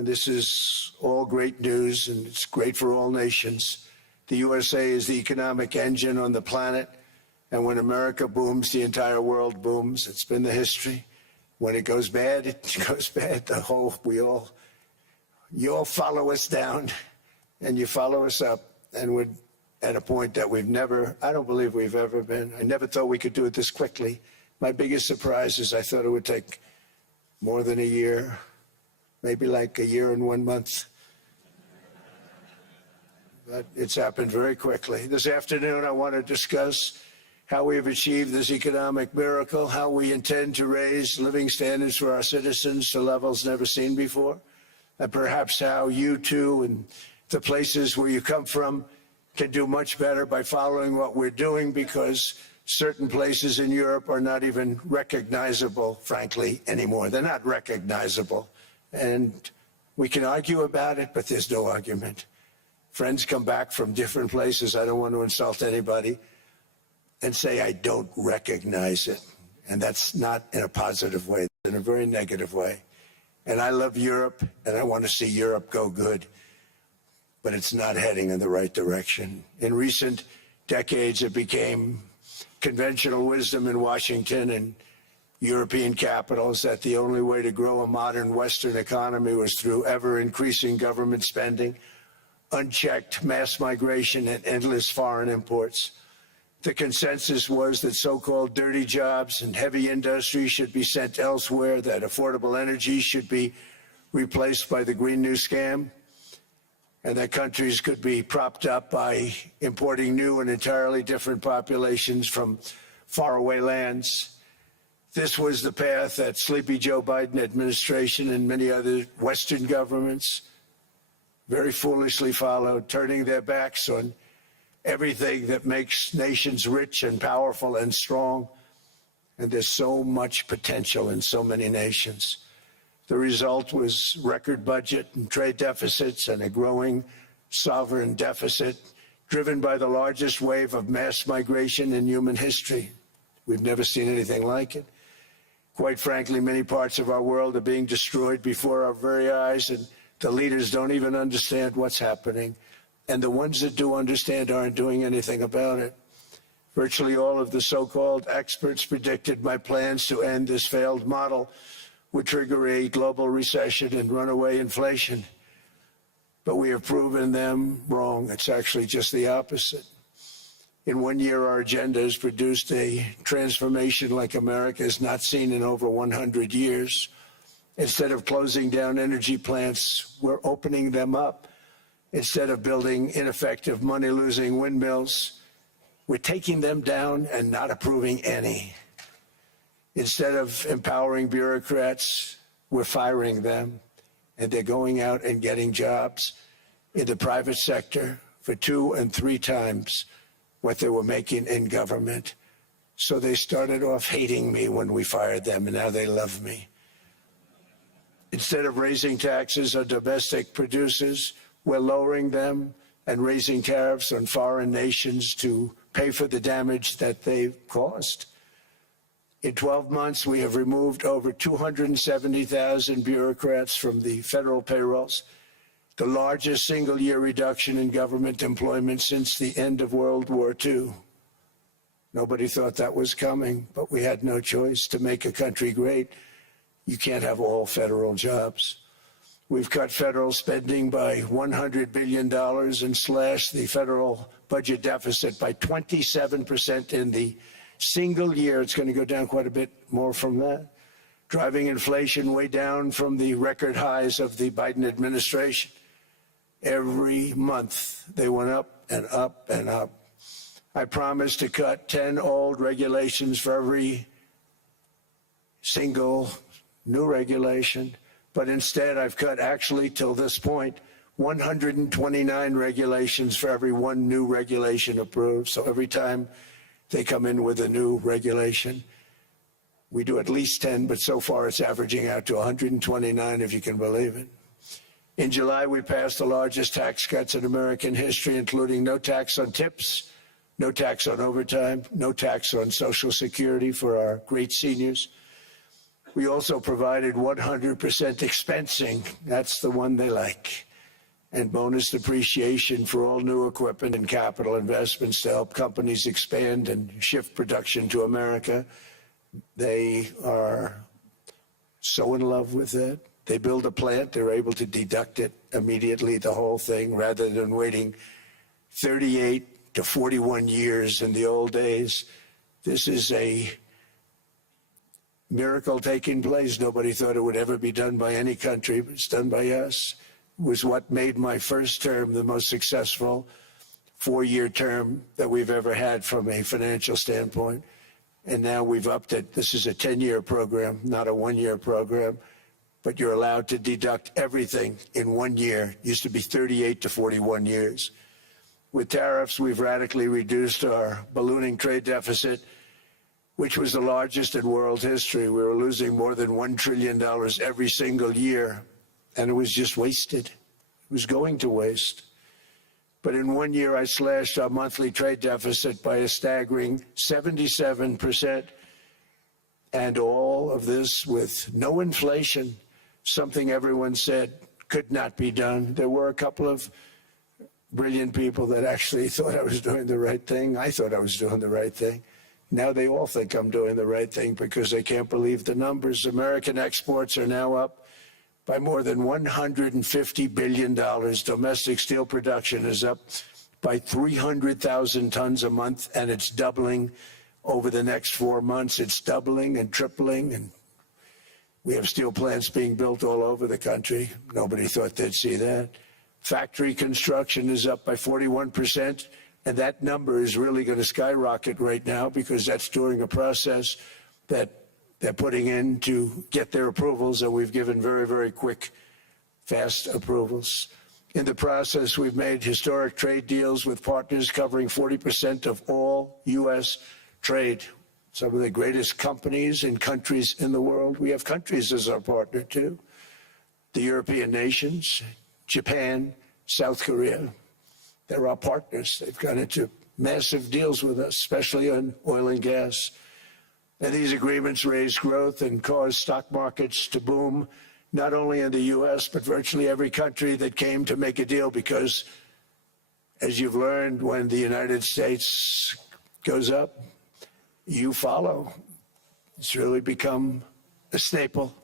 and this is all great news, and it's great for all nations. The USA is the economic engine on the planet, and when America booms, the entire world booms. It's been the history. When it goes bad, it goes bad. You all follow us down, and you follow us up, and we're at a point that I don't believe we've ever been. I never thought we could do it this quickly. My biggest surprise is I thought it would take more than a year, maybe like a year and 1 month. But it's happened very quickly. This afternoon, I want to discuss how we have achieved this economic miracle, how we intend to raise living standards for our citizens to levels never seen before, and perhaps how you too and the places where you come from can do much better by following what we're doing, because certain places in Europe are not even recognizable, frankly, anymore. They're not recognizable. And we can argue about it, but there's no argument. Friends come back from different places. I don't want to insult anybody and say I don't recognize it. And that's not in a positive way, in a very negative way. And I love Europe, and I want to see Europe go good, but it's not heading in the right direction. In recent decades, it became conventional wisdom in Washington and European capitals that the only way to grow a modern Western economy was through ever-increasing government spending, unchecked mass migration, and endless foreign imports. The consensus was that so-called dirty jobs and heavy industry should be sent elsewhere, that affordable energy should be replaced by the Green New Scam, and that countries could be propped up by importing new and entirely different populations from faraway lands. This was the path that sleepy Joe Biden administration and many other Western governments very foolishly followed, turning their backs on everything that makes nations rich and powerful and strong. And there's so much potential in so many nations. The result was record budget and trade deficits and a growing sovereign deficit driven by the largest wave of mass migration in human history. We've never seen anything like it. Quite frankly, many parts of our world are being destroyed before our very eyes, and the leaders don't even understand what's happening. And the ones that do understand aren't doing anything about it. Virtually all of the so-called experts predicted my plans to end this failed model would trigger a global recession and runaway inflation. But we have proven them wrong. It's actually just the opposite. In 1 year, our agenda has produced a transformation like America has not seen in over 100 years. Instead of closing down energy plants, we're opening them up. Instead of building ineffective, money-losing windmills, we're taking them down and not approving any. Instead of empowering bureaucrats, we're firing them, and they're going out and getting jobs in the private sector for 2 and 3 times what they were making in government. So they started off hating me when we fired them, and now they love me. Instead of raising taxes on domestic producers, we're lowering them and raising tariffs on foreign nations to pay for the damage that they've caused. In 12 months, we have removed over 270,000 bureaucrats from the federal payrolls, the largest single-year reduction in government employment since the end of World War II. Nobody thought that was coming, but we had no choice. To make a country great, you can't have all federal jobs. We've cut federal spending by $100 billion and slashed the federal budget deficit by 27% in the single year. It's going to go down quite a bit more from that, driving inflation way down from the record highs of the Biden administration. Every month, they went up and up and up. I promised to cut 10 old regulations for every single new regulation, but instead I've cut, actually, till this point, 129 regulations for every one new regulation approved. So every time they come in with a new regulation, we do at least 10, but so far it's averaging out to 129, if you can believe it. In July, we passed the largest tax cuts in American history, including no tax on tips, no tax on overtime, no tax on Social Security for our great seniors. We also provided 100% expensing. That's the one they like. And bonus depreciation for all new equipment and capital investments to help companies expand and shift production to America. They are so in love with it. They build a plant, they're able to deduct it immediately, the whole thing, rather than waiting 38 to 41 years in the old days. This is a miracle taking place. Nobody thought it would ever be done by any country, but it's done by us. It was what made my first term the most successful four-year term that we've ever had from a financial standpoint. And now we've upped it. This is a 10-year program, not a one-year program. But you're allowed to deduct everything in 1 year. It used to be 38 to 41 years. With tariffs, we've radically reduced our ballooning trade deficit, which was the largest in world history. We were losing more than $1 trillion every single year, and it was just wasted. It was going to waste. But in 1 year, I slashed our monthly trade deficit by a staggering 77%, and all of this with no inflation, something everyone said could not be done. There were a couple of brilliant people that actually thought I was doing the right thing. I thought I was doing the right thing. Now they all think I'm doing the right thing because they can't believe the numbers. American exports are now up by more than $150 billion. Domestic steel production is up by 300,000 tons a month, and it's doubling over the next 4 months. It's doubling and tripling, and we have steel plants being built all over the country. Nobody thought they'd see that. Factory construction is up by 41%, and that number is really going to skyrocket right now because that's during a process that they're putting in to get their approvals, and we've given very, very quick, fast approvals. In the process, we've made historic trade deals with partners covering 40% of all U.S. trade. Some of the greatest companies and countries in the world. We have countries as our partner, too. The European nations, Japan, South Korea. They're our partners. They've gone into massive deals with us, especially on oil and gas. And these agreements raise growth and cause stock markets to boom, not only in the U.S., but virtually every country that came to make a deal, because, as you've learned, when the United States goes up, you follow. It's really become a staple.